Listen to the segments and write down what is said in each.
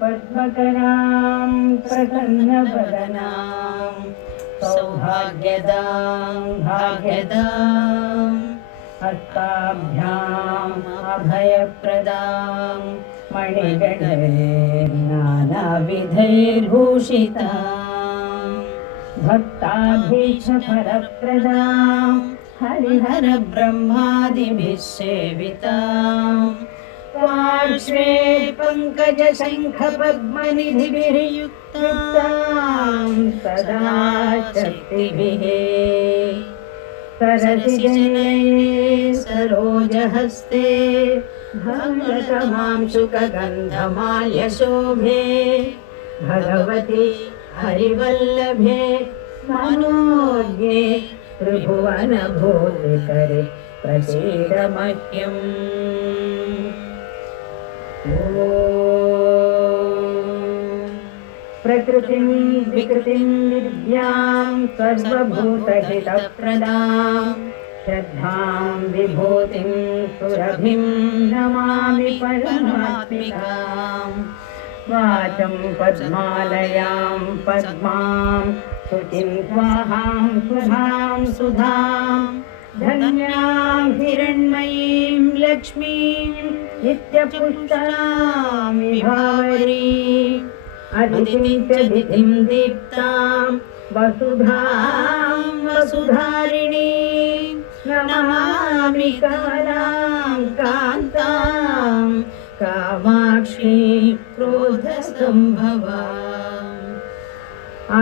पद्मकरां प्रसन्नवदनां सौभाग्यदां भाग्यदां हस्ताभ्याम् अभयप्रदां मणिगणैर् नानाविधैर्भूषितां भक्ताभीष्टफलप्रदां हरिहरब्रह्मादिभिः सेवितां पार्श्वे पङ्कजशङ्खपद्मनिधिभिर्युक्तां सदा शक्तिभिः सरसिजनयने सरोजहस्ते धवलतमांशुकगन्धमाल्यशोभे भगवति हरिवल्लभे मनोज्ञे त्रिभुवनभूतिकरे प्रसीदमह्यम्। प्रकृतिं विकृतिं विद्यां सर्वभूतहितप्रदां श्रद्धां विभूतिं सुरभिं नमामि परमात्मिकां वाचं पद्मालयां पद्मां शुचिं स्वाहां सुधां सुधां धन्यां हिरण्मयीं लक्ष्मीं नित्यपुष्टां विभावरीं अदितिं च दितिं दीप्तां वसुधां वसुधारिणीं नमामि कमलां कान्तां कामाक्षीं क्रोधसम्भवाम्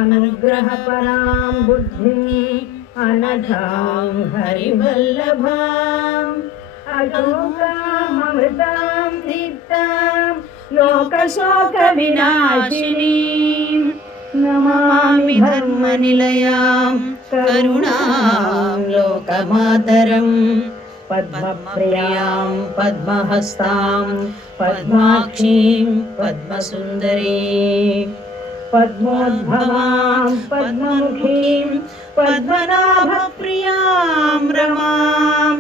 अनुग्रहपरां बुद्धिं अनघां हरिवल्लभां अलोकामृतां दीप्तां लोकशोकविनाशिनीं नमामि धर्मनिलयां करुणां लोकमातरं पद्मप्रियां पद्महस्तां पद्माक्षीं पद्मसुन्दरीं पद्मोद्भवां पद्ममुखीं पद्मनाभप्रियां रमां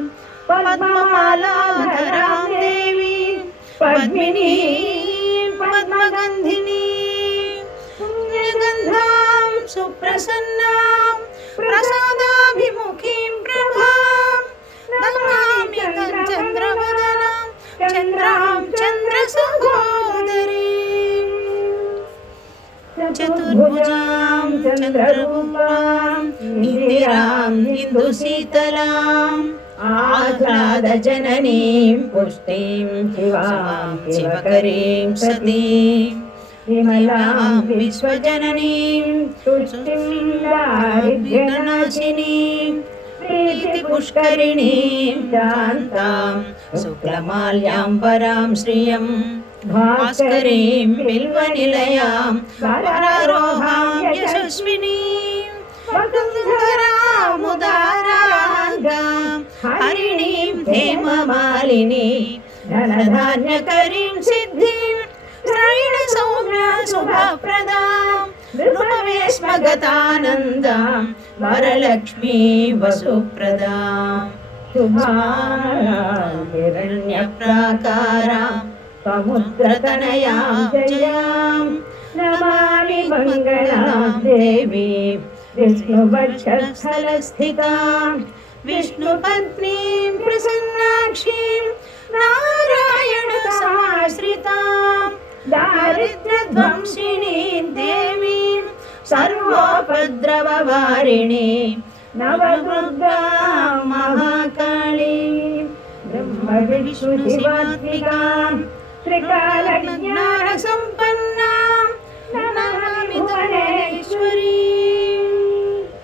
पद्ममालाधरां देवीं पद्मिनीं पद्मगन्धिनीं पुण्यगन्धां सुप्रसन्नां प्रसादाभिमुखीं प्रभां नमामि चन्द्रवदनां चन्द्रां चन्द्रसहोदरीं चतुर्भुजां चन्द्ररूपां इंदिरां इंदुशीतलां आह्लादजननीं पुष्टिं शिवां शिवकरीं सतीं विमलां विश्वजननीं तुष्टिं दारिद्र्यनाशिनीं प्रीतिपुष्करिणीं शान्तां शुक्लमाल्याम्बरां श्रियं भास्करीं बिल्वनिलयां वरारोहां यशस्विनीं वसुन्धरामुदाराङ्गां हरिणीं हेममालिनीं धनधान्यकरीं सिद्धिं श्रैणसौम्यां शुभप्रदां नृपवेश्मगतानन्दां वरलक्ष्मीं वसुप्रदां शुभां हिरण्यप्राकारां समुद्रतनयां जयां नमामि मङ्गलां देवीं विष्णुवक्षस्थलस्थितां विष्णुपत्नीं प्रसन्नाक्षीं नारायणसमाश्रितां दारिद्र्यध्वंसिनीं देवीं सर्वोपद्रववारिणीं नवदुर्गां महाकालीं ब्रह्मविष्णुशिवात्मिकां त्रिकालज्ञानसम्पन्नां नमामि भुवनेश्वरीं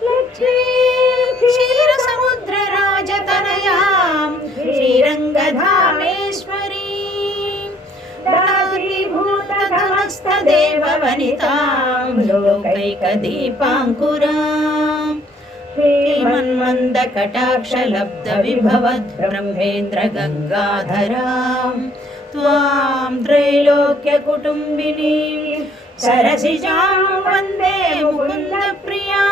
लक्ष्मीं क्षीरसमुद्रराजतनयां श्रीरङ्गधामेश्वरीं दासीभूतसमस्तदेववनितां लोकैकदीपाङ्कुरां श्रीमन्मन्दकटाक्षलब्धविभवद्ब्रह्मेन्द्रगङ्गाधरां त्वां त्रैलोक्यकुटुम्बिनीं सरसिजां वन्दे मुकुन्दप्रियां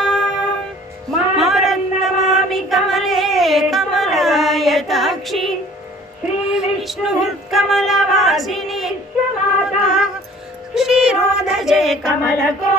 मातरं नमामि कमले कमलायताक्षी श्रीविष्णुहृत्कमलवासिनी माता क्षीरोदजे कमलको